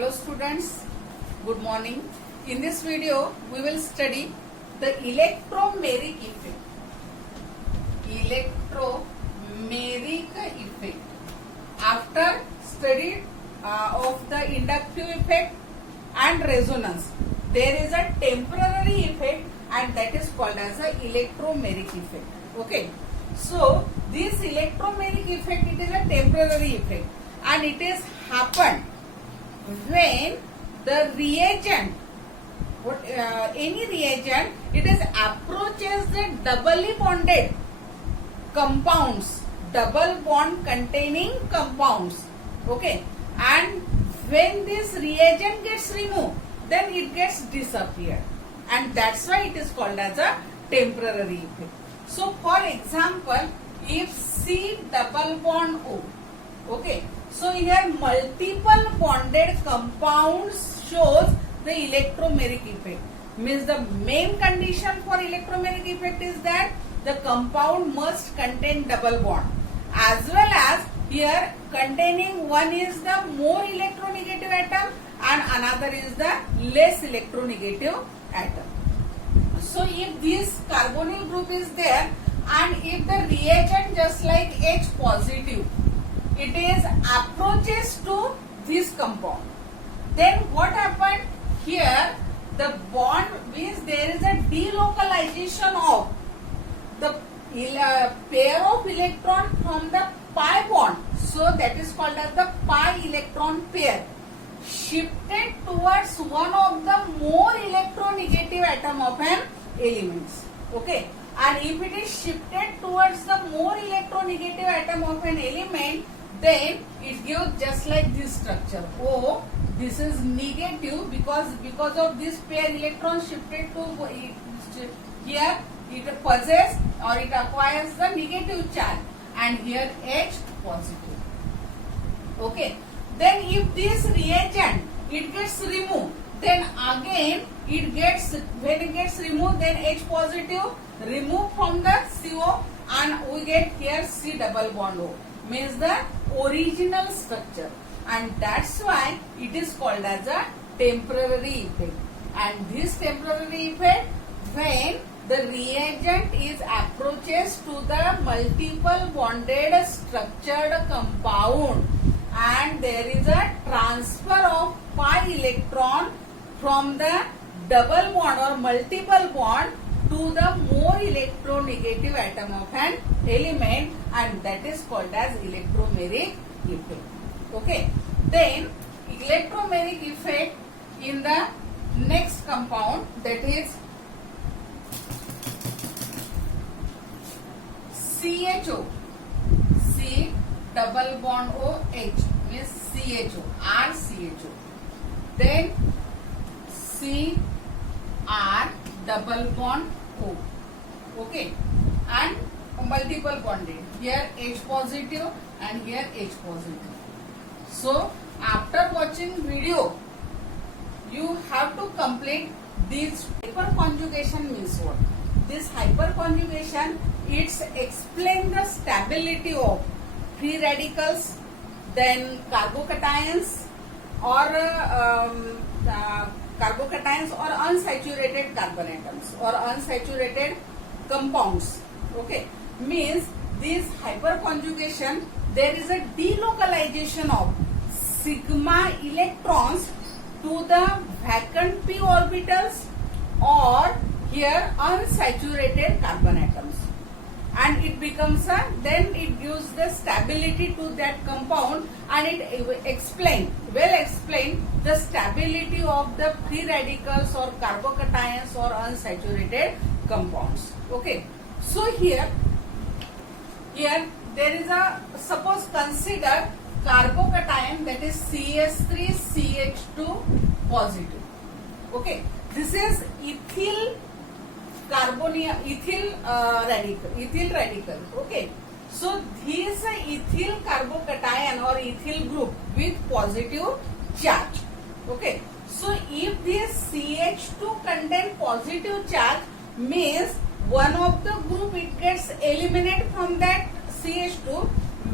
Hello students, good morning. In this video, we will study the electromeric effect. Electromeric effect. After study of the inductive effect and resonance, there is a temporary effect and that is called as a electromeric effect. Okay. So, this electromeric effect, it is a temporary effect and it is happened when the reagent, any reagent, it is approaches the doubly bonded compounds, double bond containing compounds. Okay, and when this reagent gets removed, then it gets disappeared, and that's why it is called as a temporary effect. So, for example, if C double bond O, okay. So here multiple bonded compounds shows the electromeric effect. Means the main condition for electromeric effect is that the compound must contain double bond, as well as here containing one is the more electronegative atom and another is the less electronegative atom. So if this carbonyl group is there and if the reagent just like H positive, it is approaches to this compound, then what happened here, the bond means there is a delocalization of the pair of electron from the pi bond, so that is called as the pi electron pair shifted towards one of the more electronegative atom of an elements. Okay, and if it is shifted towards the more electronegative atom of an element, then it gives just like this structure. O, this is negative because of this pair electron shifted to here, it possesses or it acquires the negative charge, and here H positive. Okay, then if this reagent it gets removed, then again it gets, when it gets removed, then H positive removed from the CO and we get here C double bond O, means the original structure, and that's why it is called as a temporary effect. And this temporary effect, when the reagent is approaches to the multiple bonded structured compound and there is a transfer of pi electron from the double bond or multiple bond to the more electronegative atom of an element, and that is called as electromeric effect. Okay, then electromeric effect in the next compound, that is CHO, C double bond O H, means CHO, RCHO, then CR double bond O. Okay, and multiple bonded, here H positive and here H positive. So after watching video, you have to complete this. Hyperconjugation means what? This hyperconjugation, it's explain the stability of free radicals, then carbocations or carbocations or unsaturated carbon atoms or unsaturated compounds. Okay, means this hyperconjugation, there is a delocalization of sigma electrons to the vacant p orbitals or here unsaturated carbon atoms, and it becomes a, then it gives the stability to that compound, and it explain the stability of the free radicals or carbocations or unsaturated compounds. Okay, so here there is a, suppose consider carbocation, that is CH3CH2 positive. Okay, this is ethyl radical. Okay, so this ethyl carbocation or ethyl group with positive charge. Okay, so if this CH2 contain positive charge, means one of the group it gets eliminated from that CH2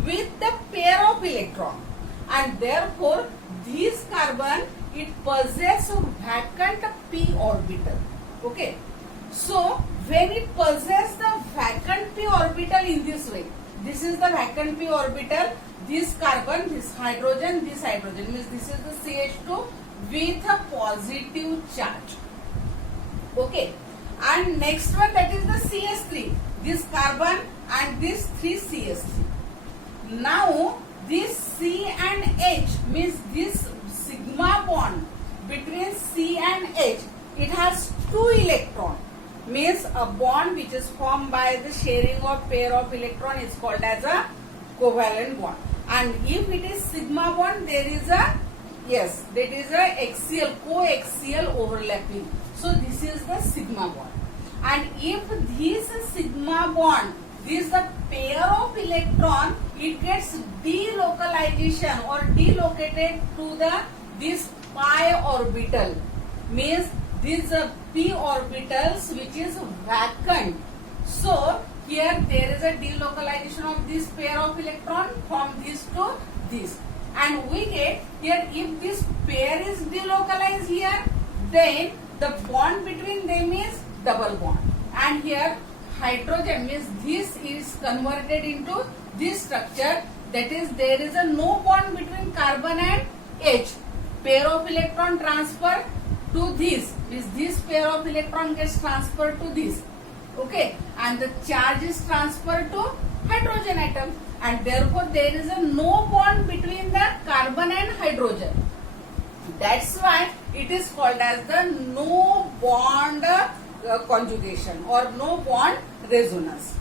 with the pair of electron, and therefore this carbon it possess vacant p orbital. Okay, so when it possess the vacant p orbital in this way, this is the vacant p orbital, this carbon, this hydrogen means this is the CH2 with a positive charge. Okay, and next one, that is the CH3, this carbon and this 3 CH3. Now this C and H means this sigma bond between C and H, it has 2 electrons, means a bond which is formed by the sharing of pair of electron is called as a covalent bond. And if it is sigma bond, there is a axial, coaxial overlapping. So this is the sigma bond. And if this sigma bond, this the pair of electron, it gets delocalization or delocated to this pi orbital, means these p orbitals which is vacant. So here there is a delocalization of this pair of electron from this to this, and we get here, if this pair is delocalized here, then the bond between them is double bond, and here hydrogen means this is converted into this structure, that is there is a no bond between carbon and H. Pair of electron transfer to this, means this pair of electron gets transferred to this. Okay, and the charge is transferred to hydrogen atom, and therefore there is a no bond between the carbon and hydrogen. That's why it is called as the no bond conjugation or no bond resonance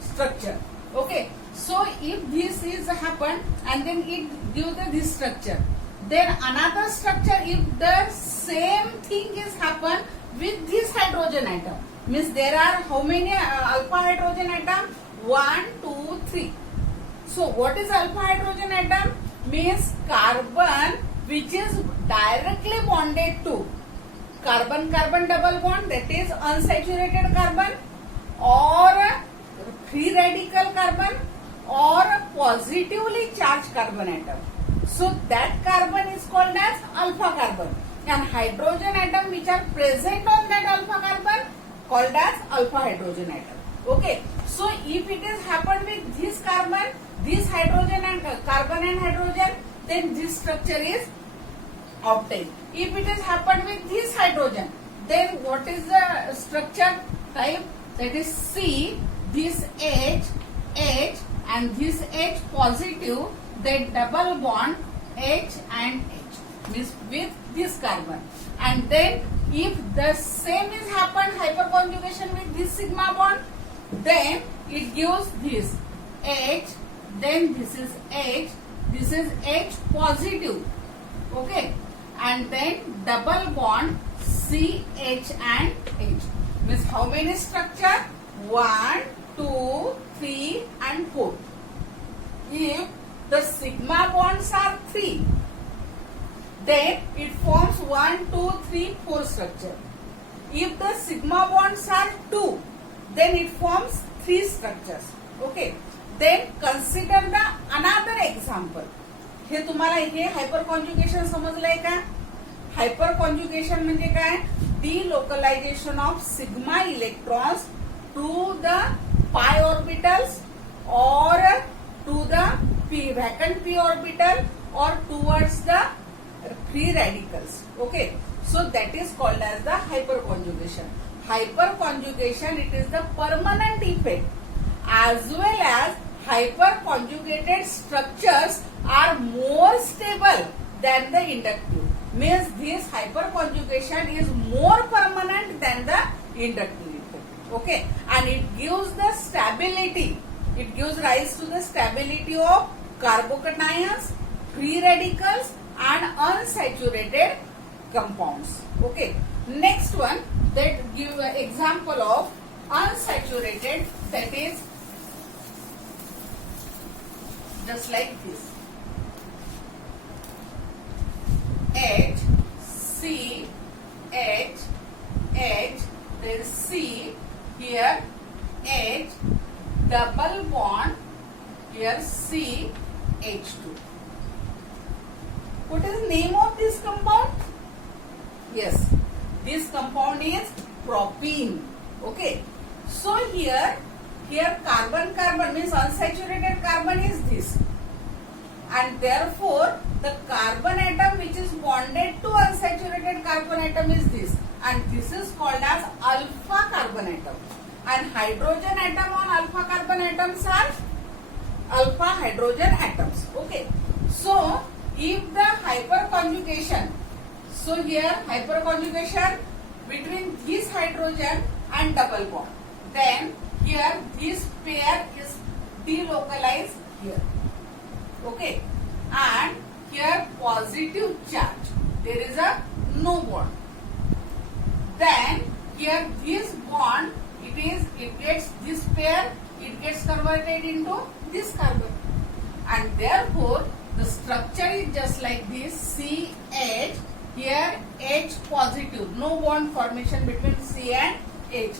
structure. Okay, so if this is happened and then it gives this structure, then another structure, if the same thing is happened with this hydrogen atom, means there are how many alpha hydrogen atom? 1, 2, 3. So what is alpha hydrogen atom? Means carbon which is directly bonded to carbon-carbon double bond, that is unsaturated carbon, or free radical carbon, or positively charged carbon atom. So that carbon is called as alpha carbon, and hydrogen atom which are present on that alpha carbon called as alpha hydrogen atom. Okay, so if it is happened with this carbon, this hydrogen and carbon and hydrogen, then this structure is obtained. If it is happened with this hydrogen, then what is the structure type? That is C, this H, H, and this H positive, then double bond H and H, means with this carbon. And then if the same is happened hyperconjugation with this sigma bond, then it gives this H, then this is H positive. Okay, and then double bond C, H and H, means how many structure? 1, 2, 3 and 4. If the sigma bonds are 3, then it forms 1, 2, 3, 4 structure. If the sigma bonds are 2, then it forms 3 structures. Okay, then consider the another example. हे तुम्हाला हे hyper conjugation समजलंय का? Hyper conjugation म्हणजे काय? Delocalisation of sigma electrons to the pi orbitals or to the vacant p orbital or towards the free radicals. Okay, so that is called as the hyperconjugation. Hyperconjugation, it is the permanent effect, as well as hyperconjugated structures are more stable than the inductive. Means this hyperconjugation is more permanent than the inductive. Okay, and it gives the stability, it gives rise to the stability of carbocations, free radicals and unsaturated compounds. Okay, next one, that give an example of unsaturated, that is just like this. H, C, H, H, there is C, here H, double bond, here C, H2. What is the name of this compound? Yes, this compound is propene. Okay. So here carbon means unsaturated carbon is this, and therefore the carbon atom which is bonded to unsaturated carbon atom is this, and this is called as alpha carbon atom. And hydrogen atom on alpha carbon atoms are alpha hydrogen atoms. Okay. So if the hyperconjugation, so here hyperconjugation between this hydrogen and double bond, then here this pair is delocalized here. Okay. And here positive charge, there is a no bond. Then here this bond, it gets this pair, it gets converted into this carbon, and therefore the structure is just like this, CH, here H positive, no bond formation between C and H.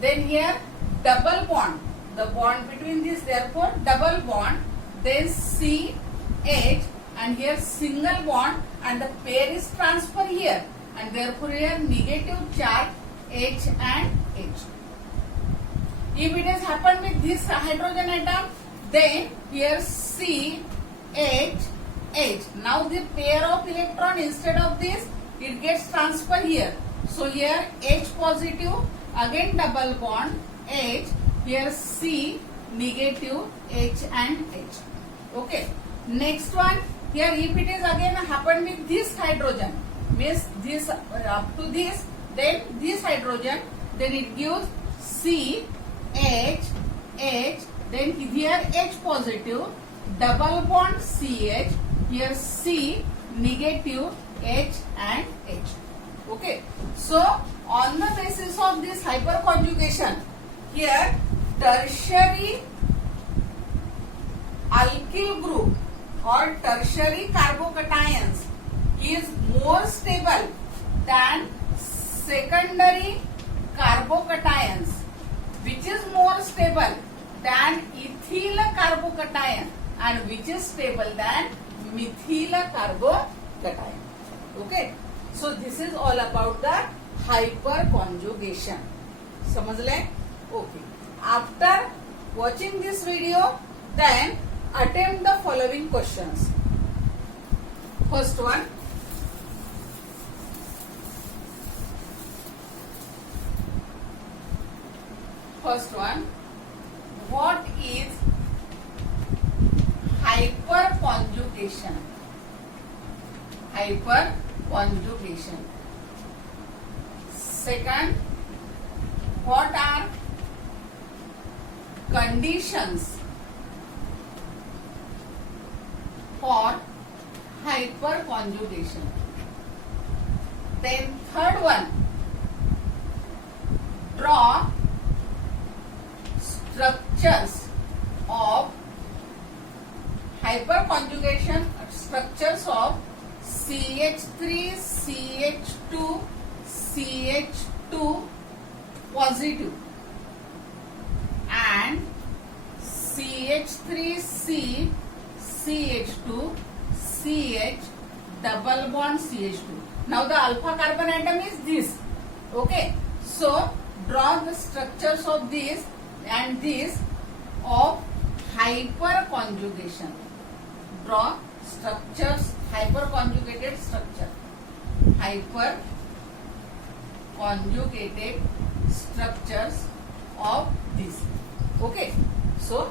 Then here double bond, the bond between this, therefore double bond, then C, H, and here single bond, and the pair is transfer here, and therefore here negative charge H and H. If it has happened with this hydrogen atom, then here C, H, H. Now the pair of electron, instead of this, it gets transfer here. So here H positive, again double bond, H, here C, negative H and H. Okay. Next one, here if it is again happened with this hydrogen, means this up to this, then this hydrogen, then it gives C, H, H, then here H positive, double bond CH, here C, negative H and H. Okay. So on the basis of this hyperconjugation, here tertiary alkyl group or tertiary carbocations is more stable than secondary carbocations, which is more stable than ethyl carbocation, and which is stable than methyl carbocation. Okay. So this is all about the hyperconjugation. समझ ले? Okay. After watching this video, then attempt the following questions. First one. What is hyperconjugation? Hyperconjugation. Second, what are conditions for hyperconjugation? Then third one, draw structures of hyperconjugation, structures of CH3, CH2, CH2 positive and CH3C, CH2, CH double bond CH2. Now the alpha carbon atom is this. Okay. So draw the structures of this and this of hyperconjugation. Draw structures, hyperconjugated structure. Hyperconjugated structures of this. Okay. So